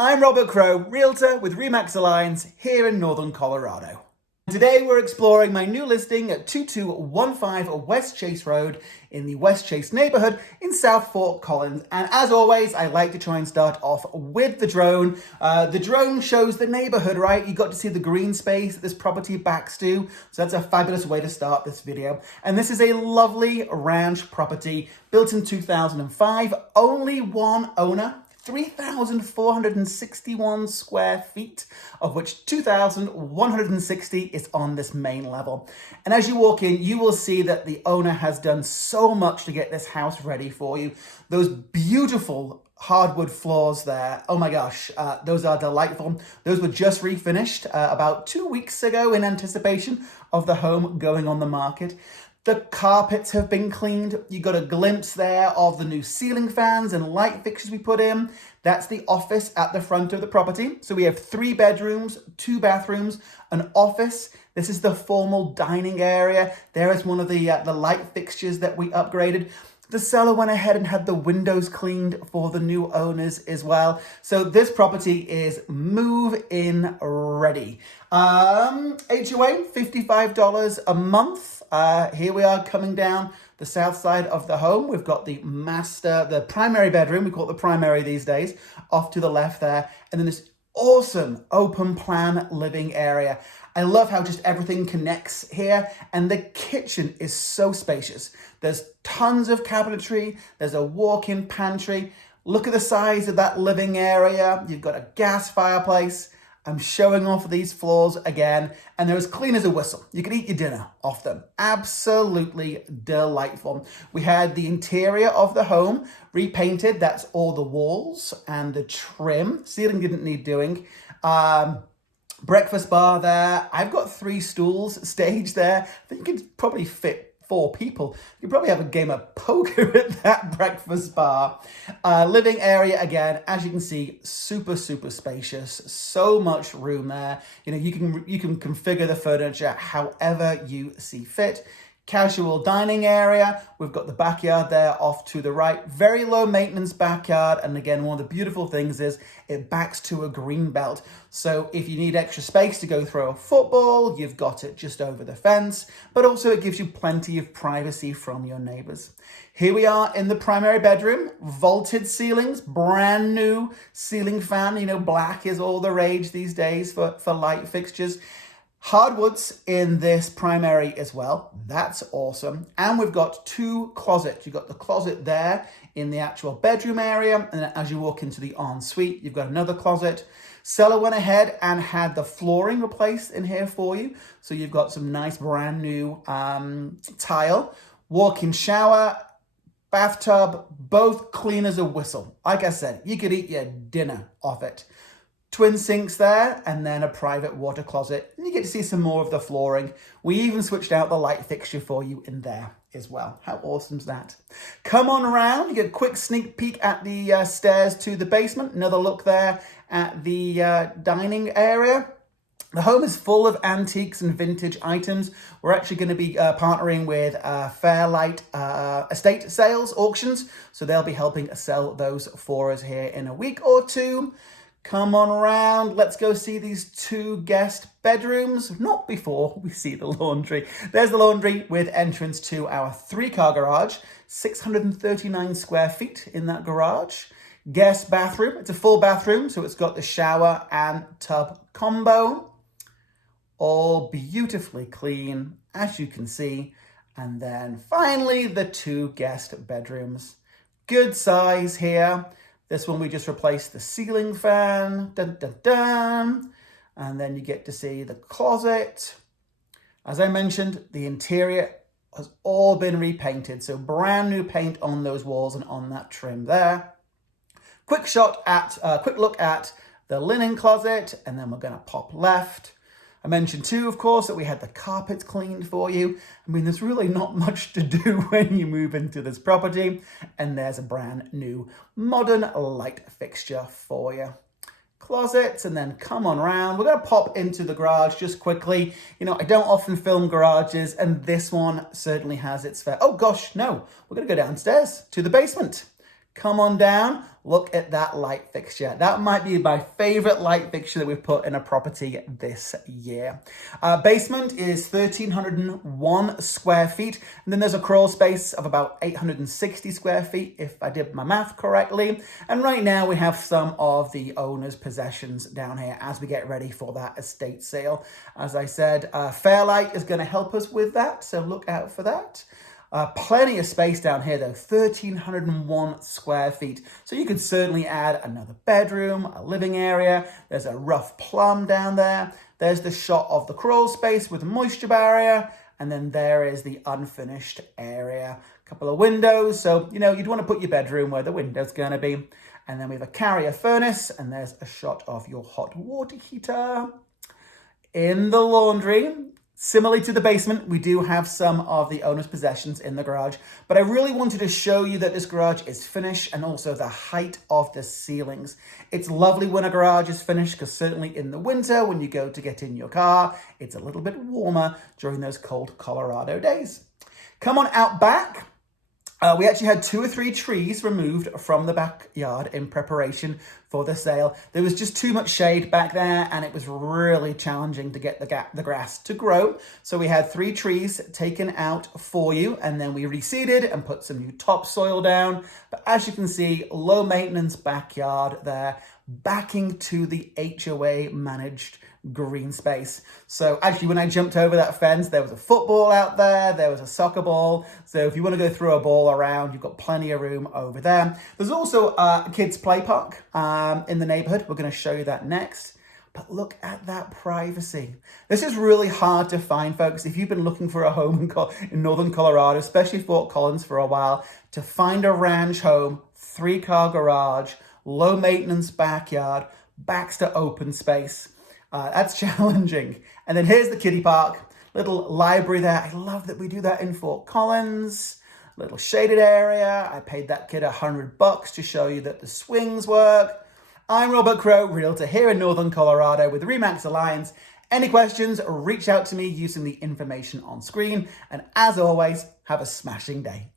I'm Robert Crow, Realtor with Remax Alliance here in Northern Colorado. Today we're exploring my new listing at 2215 Westchase Road in the Westchase neighborhood in South Fort Collins. And as always, I like to try and start off with the drone. The drone shows the neighborhood, right? You got to see the green space that this property backs to. So that's a fabulous way to start this video. And this is a lovely ranch property built in 2005, only one owner. 3,461 square feet, of which 2,160 is on this main level. And as you walk in, you will see that the owner has done so much to get this house ready for you. Those beautiful hardwood floors there, oh my gosh, those are delightful. Those were just refinished about 2 weeks ago in anticipation of the home going on the market. The carpets have been cleaned. You got a glimpse there of the new ceiling fans and light fixtures we put in. That's the office at the front of the property. So we have 3 bedrooms, 2 bathrooms, an office. This is the formal dining area. There is one of the light fixtures that we upgraded. The seller went ahead and had the windows cleaned for the new owners as well. So this property is move-in ready. HOA, $55 a month. Here we are coming down the south side of the home. We've got the primary bedroom, we call it the primary these days, off to the left there. And then this awesome open plan living area. I love how just everything connects here, and the kitchen is so spacious. There's tons of cabinetry, there's a walk-in pantry. Look at the size of that living area. You've got a gas fireplace. I'm showing off these floors again, and they're as clean as a whistle. You can eat your dinner off them. Absolutely delightful. We had the interior of the home repainted. That's all the walls and the trim. Ceiling didn't need doing. Breakfast bar there. I've got 3 stools staged there. I think you could probably fit 4 people. You could probably have a game of poker at that breakfast bar. Living area again, as you can see, super spacious. So much room there. You know, you can configure the furniture however you see fit. Casual dining area. We've got the backyard there off to the right. Very low maintenance backyard. And again, one of the beautiful things is it backs to a green belt. So if you need extra space to go throw a football, you've got it just over the fence. But also it gives you plenty of privacy from your neighbors. Here we are in the primary bedroom. Vaulted ceilings, brand new ceiling fan. You know, black is all the rage these days for light fixtures. Hardwoods in this primary as well. That's awesome. And we've got 2 closets. You've got the closet there in the actual bedroom area. And as you walk into the ensuite, you've got another closet. Seller went ahead and had the flooring replaced in here for you. So you've got some nice brand new tile. Walk-in shower, bathtub, both clean as a whistle. Like I said, you could eat your dinner off it. Twin sinks there, and then a private water closet. And you get to see some more of the flooring. We even switched out the light fixture for you in there as well. How awesome is that? Come on around. You get a quick sneak peek at the stairs to the basement. Another look there at the dining area. The home is full of antiques and vintage items. We're actually going to be partnering with Fairlight estate sales auctions. So they'll be helping sell those for us here in a week or 2. Come on around. Let's go see these 2 guest bedrooms. Not before we see the laundry. There's the laundry with entrance to our 3-car garage. 639 square feet in that garage. Guest bathroom. It's a full bathroom, so it's got the shower and tub combo. All beautifully clean, as you can see. And then finally, the 2 guest bedrooms. Good size here. This one, we just replaced the ceiling fan, dun, dun, dun. And then you get to see the closet. As I mentioned, the interior has all been repainted. So brand new paint on those walls and on that trim there. Quick look at the linen closet, and then we're gonna pop left. I mentioned too, of course, that we had the carpets cleaned for you. I mean, there's really not much to do when you move into this property. And there's a brand new modern light fixture for you. Closets, and then come on around. We're going to pop into the garage just quickly. You know, I don't often film garages, and this one certainly has its fair. Oh gosh, no, we're going to go downstairs to the basement. Come on down, look at that light fixture. That might be my favorite light fixture that we've put in a property this year. Basement is 1,301 square feet. And then there's a crawl space of about 860 square feet, if I did my math correctly. And right now we have some of the owner's possessions down here as we get ready for that estate sale. As I said, Fairlight is going to help us with that, so look out for that. Plenty of space down here though, 1,301 square feet. So you could certainly add another bedroom, a living area. There's a rough plumb down there. There's the shot of the crawl space with a moisture barrier. And then there is the unfinished area. A couple of windows. So, you'd want to put your bedroom where the window's going to be. And then we have a carrier furnace. And there's a shot of your hot water heater. In the laundry, similarly to the basement, we do have some of the owner's possessions in the garage, but I really wanted to show you that this garage is finished and also the height of the ceilings. It's lovely when a garage is finished because certainly in the winter when you go to get in your car, it's a little bit warmer during those cold Colorado days. Come on out back. We actually had 2 or 3 trees removed from the backyard in preparation for the sale. There was just too much shade back there and it was really challenging to get the grass to grow. So we had 3 trees taken out for you and then we reseeded and put some new topsoil down. But as you can see, low maintenance backyard there, backing to the HOA managed green space. So actually when I jumped over that fence, there was a football out there, there was a soccer ball. So if you want to go throw a ball around, you've got plenty of room over there. There's also a kids play park in the neighborhood. We're going to show you that next. But look at that privacy. This is really hard to find, folks. If you've been looking for a home in northern Colorado, especially Fort Collins for a while, to find a ranch home, 3-car garage, low maintenance backyard, backs to open space. That's challenging. And then here's the kiddie park, little library there. I love that we do that in Fort Collins. Little shaded area. I paid that kid $100 to show you that the swings work. I'm Robert Crow, realtor here in northern Colorado with RE/MAX Alliance. Any questions, reach out to me using the information on screen. And as always, have a smashing day.